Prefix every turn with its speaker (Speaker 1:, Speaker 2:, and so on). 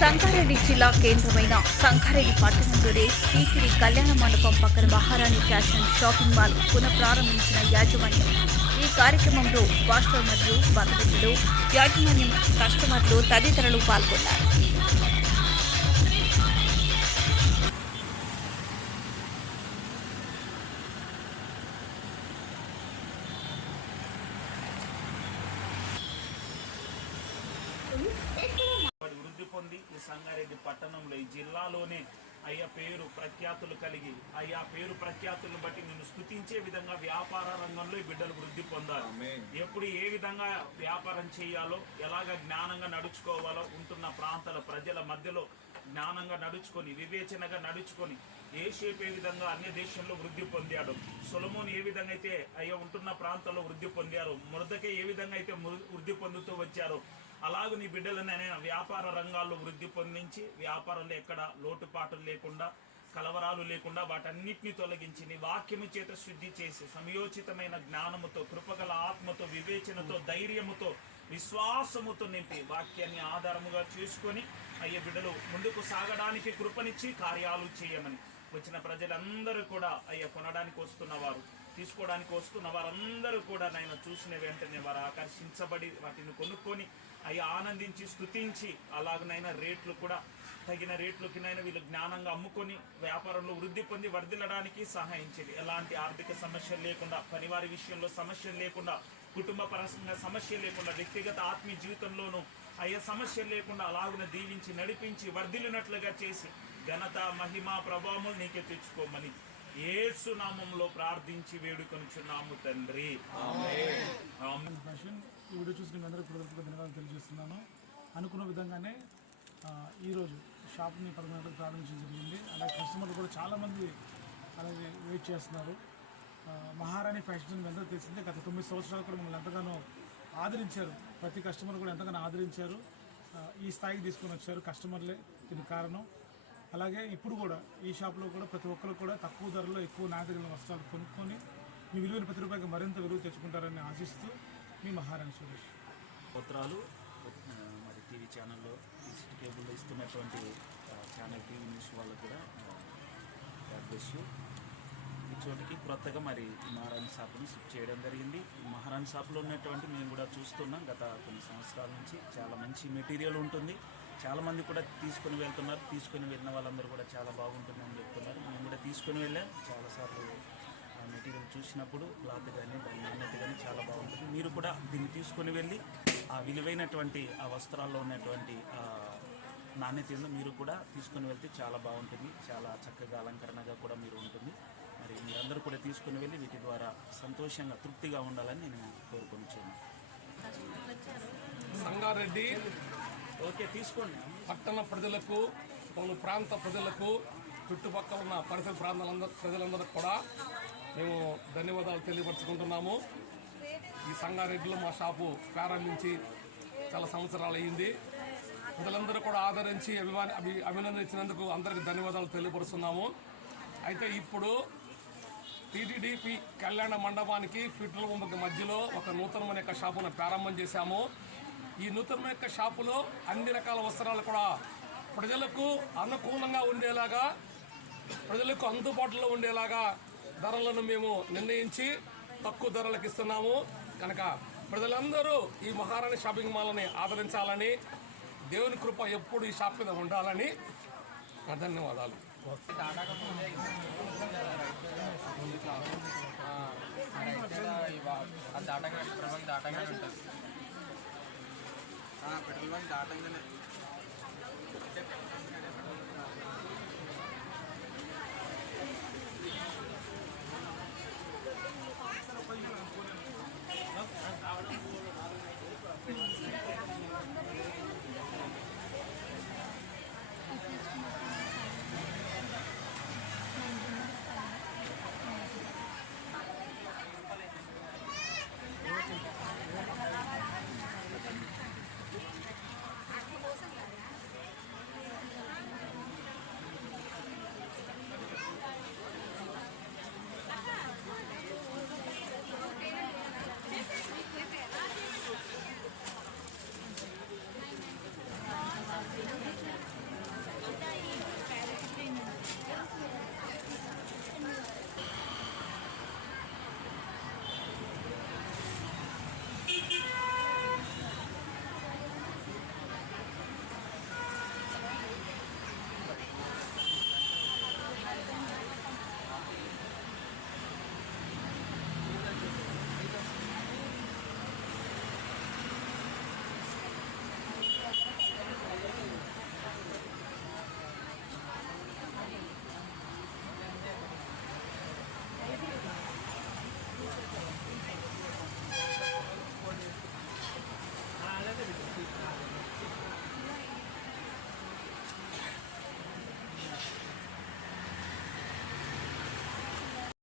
Speaker 1: సంగారెడ్డి జిల్లా కేంద్రమైన సంగారెడ్డి పట్టణంలోనే టీటీడీ కళ్యాణ మండపం పక్కన మహారాణి ఫ్యాషన్ షాపింగ్ మాల్ పునఃప్రారంభించిన యాజమాన్యం. ఈ కార్యక్రమంలో మాస్టర్ మరియు బంధువులు యాజమాన్యం కస్టమర్లు తదితరులు పాల్గొన్నారు.
Speaker 2: సంగారెడ్డి పట్టణంలో ఈ జిల్లాలోనే అయ్యా పేరు ప్రఖ్యాతులు కలిగి అయ్యా పేరు ప్రఖ్యాతులను బట్టి నేను స్తుతించే విధంగా వ్యాపార రంగంలో ఈ బిడ్డలు వృద్ధి పొందాలి. ఎప్పుడు ఏ విధంగా వ్యాపారం చేయాలో ఎలాగ జ్ఞానంగా నడుచుకోవాలో ఉంటున్న ప్రాంతాల ప్రజల మధ్యలో జ్ఞానంగా నడుచుకొని వివేచనగా నడుచుకొని ఏ షేప్ ఏ విధంగా అన్య దేశంలో వృద్ధి పొందాడు సొలమోన్ ఏ విధంగా అయితే అయ్యా ఉంటున్న ప్రాంతంలో వృద్ధి పొందారు మురదకే ఏ విధంగా అయితే వృద్ధి పొందుతూ వచ్చారో అలాగ నీ బిడ్డలను వ్యాపార రంగాల్లో వృద్ధి పొందించి వ్యాపారంలో ఎక్కడ లోటుపాట్లు లేకుండా కలవరాలు లేకుండా వాటన్నిటిని తొలగించి నీ వాక్యము చేత శుద్ధి చేసి సమయోచితమైన జ్ఞానముతో కృపగల ఆత్మతో వివేచనతో ధైర్యముతో విశ్వాసముతో నింపి వాక్యాన్ని ఆధారముగా చేసుకొని అయ్యే బిడ్డలు ముందుకు సాగడానికి కృపనిచ్చి కార్యాలు చేయమని వచ్చిన ప్రజలందరూ కూడా అయ్యా కొనడానికి వస్తున్నవారు తీసుకోవడానికి వస్తున్న వారందరూ కూడా నాయన చూసిన వెంటనే వారు ఆకర్షించబడి వాటిని కొనుక్కొని అవి ఆనందించి స్థుతించి అలాగనైనా రేట్లు కూడా తగిన రేట్లకినైనా వీళ్ళు జ్ఞానంగా అమ్ముకొని వ్యాపారంలో వృద్ధి పొంది వర్ధిల్లడానికి సహాయించేది ఎలాంటి ఆర్థిక సమస్యలు లేకుండా పనివారి విషయంలో సమస్యలు లేకుండా కుటుంబ పరంగా సమస్య లేకుండా వ్యక్తిగత ఆత్మీయ జీవితంలోనూ అయ్యే సమస్యలు లేకుండా అలాగున దీవించి నడిపించి వర్ధిల్లినట్లుగా చేసి ఘనత మహిమ ప్రభావములు నీకే తెచ్చుకోమని యేసు నామంలో ప్రార్థించి వేడుకొనిచున్నాము తండ్రి.
Speaker 3: ఈ వీడియో చూసిన అందరూ కృతజ్ఞత ధన్యవాదాలు తెలియజేస్తున్నాను. అనుకున్న విధంగానే ఈరోజు షాప్ని పదకొండు గంటలకు ప్రారంభించడం జరిగింది. అలాగే కస్టమర్లు కూడా చాలామంది అలాగే వెయిట్ చేస్తున్నారు. మహారాణి ఫ్యాషన్ అందరూ తెలిసిందే గత తొమ్మిది సంవత్సరాలు కూడా మమ్మల్ని ఎంతగానో ఆదరించారు. ప్రతి కస్టమర్ కూడా ఎంతగానో ఆదరించారు. ఈ స్థాయికి తీసుకొని వచ్చారు కస్టమర్లే. దీనికి కారణం అలాగే ఇప్పుడు కూడా ఈ షాప్లో కూడా ప్రతి ఒక్కరు కూడా తక్కువ ధరలో ఎక్కువ నాణ్యత వస్త్రాలు కొనుక్కొని మీ విలువైన ప్రతి రూపాయికి మరింత విలువ తెచ్చుకుంటారని ఆశిస్తూ మీ మహారాణి సురేష్.
Speaker 2: పత్రాలు మరి టీవీ ఛానల్లో కేబుల్లో ఇస్తున్నటువంటి ఛానల్ టీవీ న్యూస్ వాళ్ళు కూడా బ్లెస్ యూ ఈ చోటికి క్రొత్తగా మరి ఈ మహారాణి షాప్ని షిఫ్ట్ చేయడం జరిగింది. ఈ మహారాణి షాప్లో ఉన్నటువంటి మేము కూడా చూస్తున్నాం. గత కొన్ని సంవత్సరాల నుంచి చాలా మంచి మెటీరియల్ ఉంటుంది. చాలామంది కూడా తీసుకొని వెళ్తున్నారు. తీసుకొని వెళ్ళిన వాళ్ళందరూ కూడా చాలా బాగుంటుందని చెప్తున్నారు. మేము కూడా తీసుకొని వెళ్ళాం. చాలాసార్లు ఆ మెటీరియల్ చూసినప్పుడు క్లాత్ కానీ దాని నాణ్యత కానీ చాలా బాగుంటుంది. మీరు కూడా దీన్ని తీసుకొని వెళ్ళి ఆ విలువైనటువంటి ఆ వస్త్రాల్లో ఉన్నటువంటి నాణ్యతను నాణ్యత మీరు కూడా తీసుకొని వెళ్తే చాలా బాగుంటుంది. చాలా చక్కగా అలంకరణగా కూడా మీరు ఉంటుంది. మరి మీరందరూ కూడా తీసుకొని వెళ్ళి వీటి ద్వారా సంతోషంగా తృప్తిగా ఉండాలని నేను కోరుకుంటున్నాను.
Speaker 4: సంగారెడ్డి
Speaker 2: ఓకే తీసుకోండి.
Speaker 4: పట్టణ ప్రజలకు పలు ప్రాంత ప్రజలకు చుట్టుపక్కల ఉన్న పరిసర ప్రాంతాలందరూ ప్రజలందరికీ కూడా మేము ధన్యవాదాలు తెలియపరచుకుంటున్నాము. ఈ సంగారెడ్డిలో మా షాపు ప్రారంభించి చాలా సంవత్సరాలు అయ్యింది ప్రజలందరూ కూడా ఆదరించి అభిమాని అభి అభినందించినందుకు అందరికీ ధన్యవాదాలు తెలియపరుస్తున్నాము. అయితే ఇప్పుడు టీటీడీపీ కళ్యాణ మండపానికి ఫిట్ల బొమ్మకి మధ్యలో ఒక నూతనమైన యొక్క షాపును ప్రారంభం చేశాము. ఈ నూతన యొక్క షాపులో అన్ని రకాల వస్త్రాలు కూడా ప్రజలకు అనుకూలంగా ఉండేలాగా ప్రజలకు అందుబాటులో ఉండేలాగా ధరలను మేము నిర్ణయించి తక్కువ ధరలకు ఇస్తున్నాము కనుక ప్రజలందరూ ఈ మహారాణి షాపింగ్ మాల్ని ఆదరించాలని దేవుని కృప ఎప్పుడు ఈ షాప్ మీద ఉండాలని ధన్యవాదాలు
Speaker 5: దాటగా దాటంగానే పెట్రోల్ ఉంటుంది పెట్రోల్ బంక్ దాటంగానే